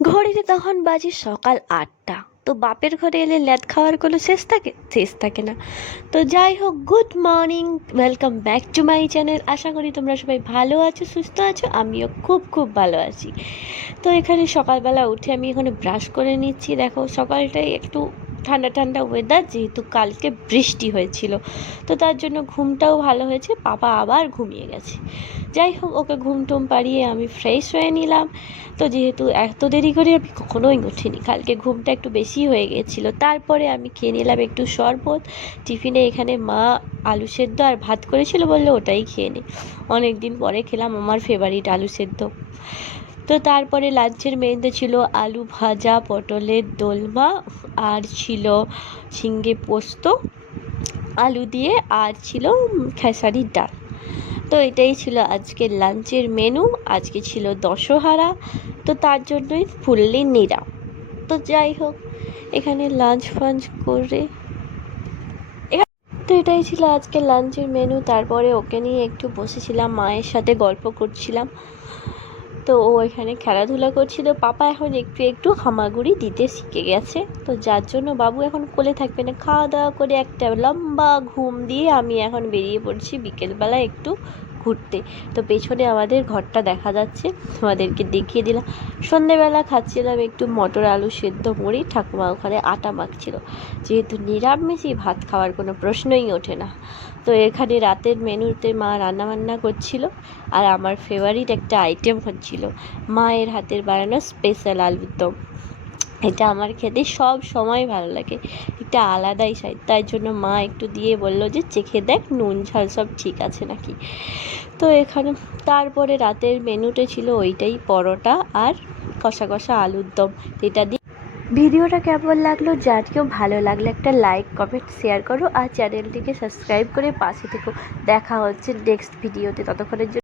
ঘড়িতে তখন বাজে সকাল ৮টা। তো বাপের ঘরে এলে ল্যাদ খাওয়ার কোনো শেষ থাকে না। তো যাই হোক, good morning, welcome back to my channel. আশা করি তোমরা সবাই ভালো আছো, সুস্থ আছো। আমিও খুব খুব ভালো আছি। তো এখানে সকালবেলা উঠে আমি এখানে ব্রাশ করে নিচ্ছি। দেখো, সকালটাই একটু ঠান্ডা ঠান্ডা ওয়েদার, যেহেতু কালকে বৃষ্টি হয়েছিল, তো তার জন্য ঘুমটাও ভালো হয়েছে। বাবা আবার ঘুমিয়ে গেছে। যাই হোক, ওকে ঘুম টুম পাড়িয়ে আমি ফ্রেশ হয়ে নিলাম। তো যেহেতু এত দেরি করে আমি কখনোই উঠিনি, কালকে ঘুমটা একটু বেশি হয়ে গিয়েছিল। তারপরে আমি খেয়ে নিলাম একটু শরবত। টিফিনে এখানে মা আলু সেদ্ধ আর ভাত করেছিল, বললো ওটাই খেয়ে নে। অনেক দিন পরে খেলাম আমার ফেভারিট আলু সেদ্ধ। তো তারপরে লাঞ্চের মেনুতে ছিল আলু ভাজা, পটলের দোলমা, আর ছিল ঝিঙ্গে পোস্ত আলু দিয়ে, আর ছিল খেসারির ডাল। তো এটাই ছিল আজকের লাঞ্চের মেনু। আজকে ছিল দশহারা, তো তার জন্যই ফুললি নিরাম। তো যাই হোক, এখানে লাঞ্চ ফাঞ্চ করে তো এটাই ছিল আজকের লাঞ্চের মেনু। তারপরে ওকে নিয়ে একটু বসেছিলাম, মায়ের সাথে গল্প করছিলাম। তো ও এখানে খেলাধুলা করছিল। পাপা এখন একটু একটু হামাগুড়ি দিতে শিখে গেছে, তো যার জন্য বাবু এখন কোলে থাকবে না। খাওয়া দাওয়া করে একটা লম্বা ঘুম দিয়ে আমি এখন বেরিয়ে পড়ছি বিকেলবেলা একটু ঘুরতে। তো পেছনে আমাদের ঘরটা দেখা যাচ্ছে, তোমাদেরকে দেখিয়ে দিলাম। সন্ধেবেলা খাচ্ছিলাম একটু মটর আলু সেদ্ধ মুড়ি, ঠাকুমা ওখানে আটা মাখছিল। যেহেতু নিরামিষই, ভাত খাওয়ার কোনো প্রশ্নই ওঠে না। তো এখানে রাতের মেনুতে মা রান্নাবান্না করছিল, আর আমার ফেভারিট একটা আইটেম হচ্ছিল মায়ের হাতের বানানো স্পেশাল আলুর দম। এটা আমার খেতে সব সময় ভালো লাগে, একটা আলাদাই স্বাদ। তাই জন্য মা একটু দিয়ে বললো যে চেখে দেখ নুন ঝাল সব ঠিক আছে নাকি। তো এখানে তারপরে রাতের মেনুতে ছিল ওইটাই, পরোটা আর কষা কষা আলুর দম। এটা দিয়ে ভিডিওটা কেমন লাগলো জানিও। ভালো লাগলে একটা লাইক, কমেন্ট, শেয়ার করো, আর চ্যানেলটিকে সাবস্ক্রাইব করে পাশে থেকো। দেখা হচ্ছে নেক্সট ভিডিওতে, ততক্ষণের জন্য